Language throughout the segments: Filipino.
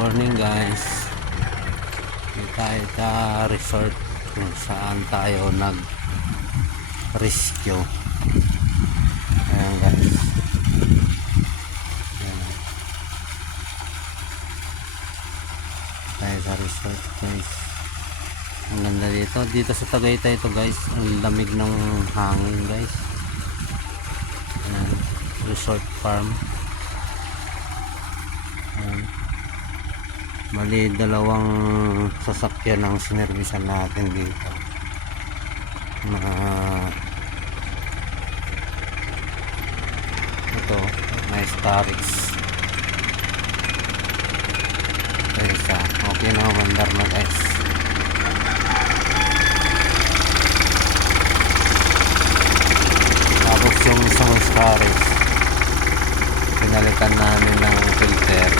morning guys. Dito tayo sa resort kung saan tayo nag-rescue. Ayan guys. Ayan. Tayo sa resort guys. Ang ganda dito. Dito sa Tagaytay ito guys. Ang lamig ng hangin guys. Ayan. Resort farm. Ayan. Mali dalawang sasakyan ang sinervisan natin dito na ito may Starix isa okay na mandar na guys. Tapos yung isang Starix pinalitan namin ng filter.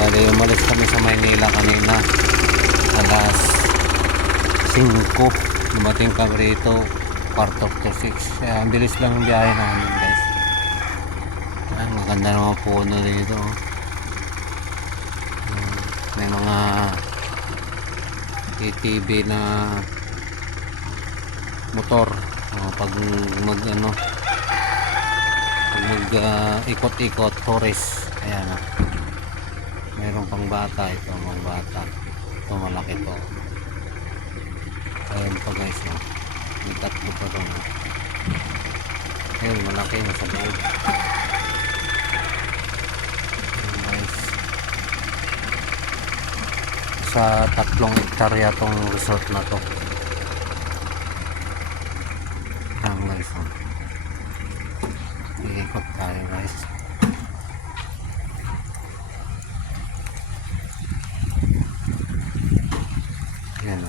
Bali, umalis kami sa Maynila kanina alas 5. Dumating kami rito 5:45. Kaya ang bilis lang ang biyahe namin guys. Ayan, maganda naman puno dito. May mga ATV na motor pag ikot-ikot tourist. Ayan mayroong pang bata ito, mga bata ito, malaki to. Ayun pa guys may tatlo pa ito ayun, malaki na sa loob. Ayun guys, sa 3 hektarya tong resort na to. Ayun guys, iikot tayo guys. Yan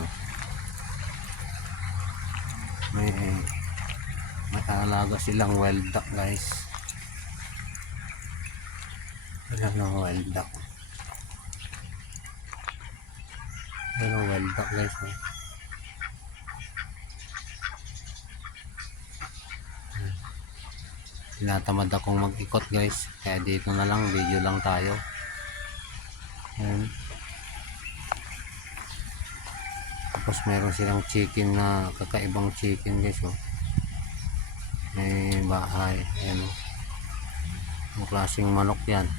may alaga silang wild duck guys. Ayan wild duck. Ayan wild duck guys. Tinatamad akong mag-ikot guys, kaya dito na lang, video lang tayo. Ayan. Tapos meron silang chicken na kakaibang chicken guys. May bahay. Ayan ang klaseng manok yan.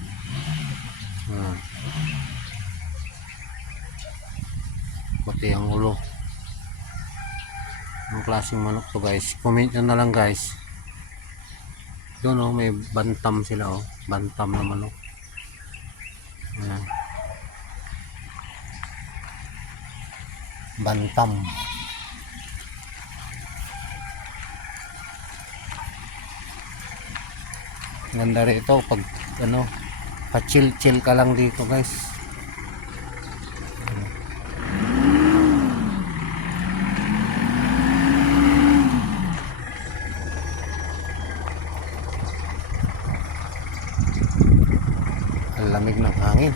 Pati ang ulo. Ang klaseng manok to guys. Comment nyo na lang guys. Doon may bantam sila bantam na manok. Ayan. Bantam. Ganda rito pag pa-chill ka lang dito guys. Ang lamig ng hangin.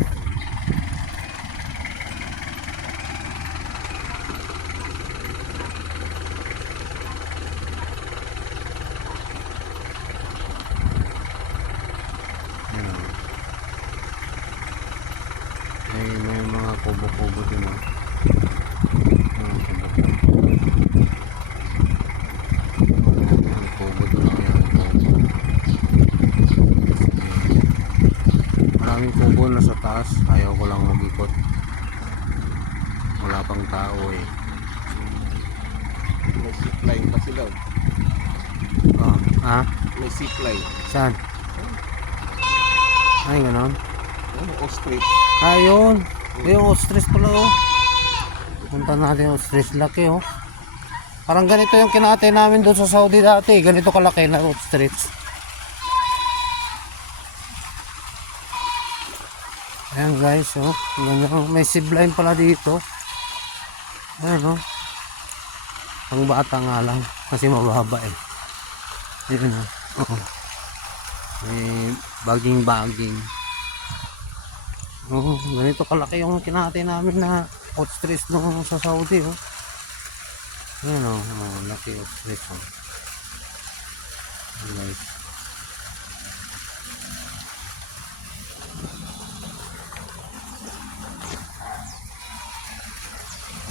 May mga kubo-kubo din kubo din maraming kubo na sa taas. Ayaw ko lang mag-ikot, wala pang tao May zipline pa sila. May zipline. saan? Ay ganon. Ostrich. Ayun yung ostrich pala punta natin yung ostrich. Laki parang ganito yung kinatay namin doon sa Saudi dati. Ganito kalaki na ostrich. Ayan guys ganyan. May zipline pala dito. Ayan pang bata nga lang kasi mababa Ayan may baging ganito kalaki yung kinatay namin na ostrich nung sa Saudi Ayan laki ostrich guys.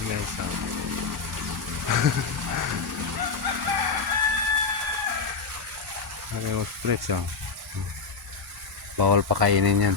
Guys, oh. Ano yung ostrich, oh. Bawal pa kainin yan.